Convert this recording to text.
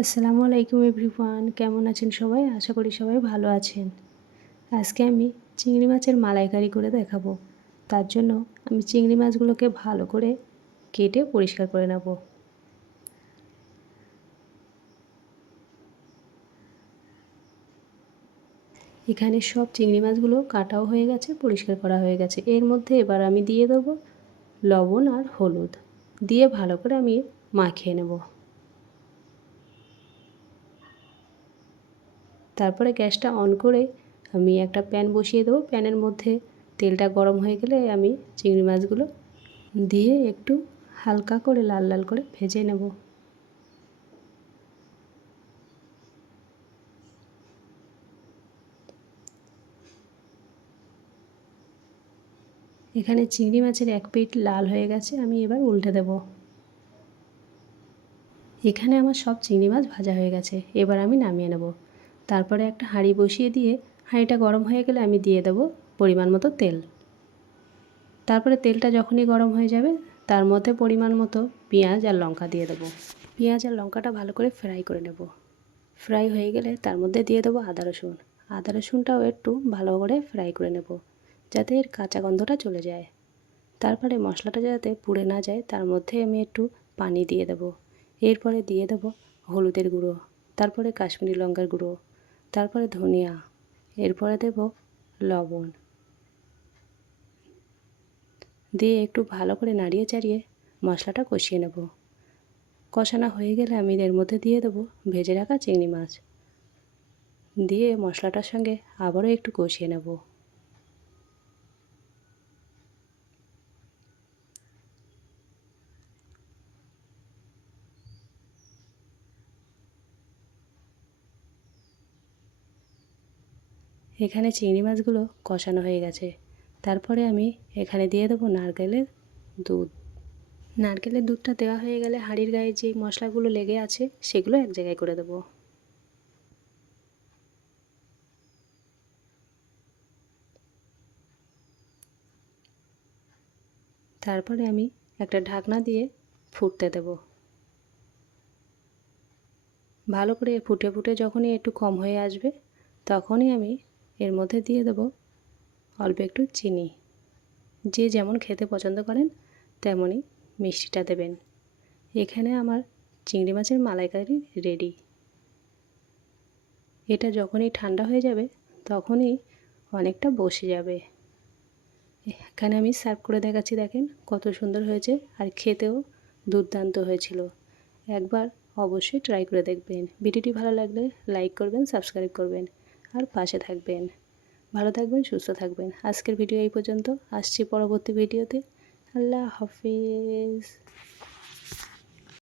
আসসালামু আলাইকুম এভরিওয়ান, কেমন আছেন সবাই? আশা করি সবাই ভালো আছেন। আজকে আমি চিংড়ি মাছের মালাইকারি করে দেখাবো। তার জন্য আমি চিংড়ি মাছগুলোকে ভালো করে কেটে পরিষ্কার করে নেব। এখানে সব চিংড়ি মাছগুলো কাটাও হয়ে গেছে, পরিষ্কার করা হয়ে গেছে। এর মধ্যে এবার আমি দিয়ে দেবো লবণ আর হলুদ, দিয়ে ভালো করে আমি মাখিয়ে নেব। তারপরে গ্যাসটা অন করে আমি একটা প্যান বসিয়ে দেবো। প্যানের মধ্যে তেলটা গরম হয়ে গেলে আমি চিংড়ি মাছগুলো দিয়ে একটু হালকা করে লাল লাল করে ভেজে নেব। এখানে চিংড়ি মাছের এক পিঠ লাল হয়ে গেছে, আমি এবার উল্টে দেব। এখানে আমার সব চিংড়ি মাছ ভাজা হয়ে গেছে, এবার আমি নামিয়ে নেব। তারপরে একটা হাঁড়ি বসিয়ে দিয়ে হাঁড়িটা গরম হয়ে গেলে আমি দিয়ে দেব পরিমাণ মতো তেল। তারপরে তেলটা যখনই গরম হয়ে যাবে তার মধ্যে পরিমাণ মতো পেঁয়াজ আর লঙ্কা দিয়ে দেবো। পেঁয়াজ আর লঙ্কাটা ভালো করে ফ্রাই করে নেব। ফ্রাই হয়ে গেলে তার মধ্যে দিয়ে দেবো আদা রসুন। আদা রসুনটাও একটু ভালো করে ফ্রাই করে নেব, যাতে এর কাঁচা গন্ধটা চলে যায়। তারপরে মশলাটা যাতে পুড়ে না যায় তার মধ্যে আমি একটু পানি দিয়ে দেবো। এরপরে দিয়ে দেবো হলুদের গুঁড়ো, তারপরে কাশ্মীরি লঙ্কার গুঁড়ো, তারপরে ধনিয়া, এরপরে দেব লবণ, দিয়ে একটু ভালো করে নাড়িয়ে চাড়িয়ে মশলাটা কষিয়ে নেব। কষানো হয়ে গেলে আমি এর মধ্যে দিয়ে দেবো ভেজে রাখা চিংড়ি মাছ, দিয়ে মশলাটার সঙ্গে আবারও একটু কষিয়ে নেব। এখানে চিংড়ি মাছগুলো কষানো হয়ে গেছে। তারপরে আমি এখানে দিয়ে দেবো নারকেলের দুধ। নারকেলের দুধটা দেওয়া হয়ে গেলে হাঁড়ির গায়ে যে মশলাগুলো লেগে আছে সেগুলো এক জায়গায় করে দেবো। তারপরে আমি একটা ঢাকনা দিয়ে ফুটতে দেব। ভালো করে ফুটে ফুটে যখনই একটু কম হয়ে আসবে তখনই আমি এর মধ্যে দিয়ে দেব অল্প একটু চিনি। যে যেমন খেতে পছন্দ করেন তেমনই মিষ্টিটা দেবেন। এখানে আমার চিংড়ি মাছের মালাইকারি রেডি। এটা যখনই ঠান্ডা হয়ে যাবে তখনই অনেকটা বসে যাবে। এখানে আমি সার্ভ করে দেখাচ্ছি, দেখেন কত সুন্দর হয়েছে, আর খেতেও দুর্দান্ত হয়েছিল। একবার অবশ্যই ট্রাই করে দেখবেন। ভিডিওটি ভালো লাগলে লাইক করবেন, সাবস্ক্রাইব করবেন আর পাশে থাকবেন। ভালো থাকবেন, সুস্থ থাকবেন। আজকের ভিডিও এই পর্যন্ত, আসছি পরবর্তী ভিডিওতে। আল্লাহ হাফিজ।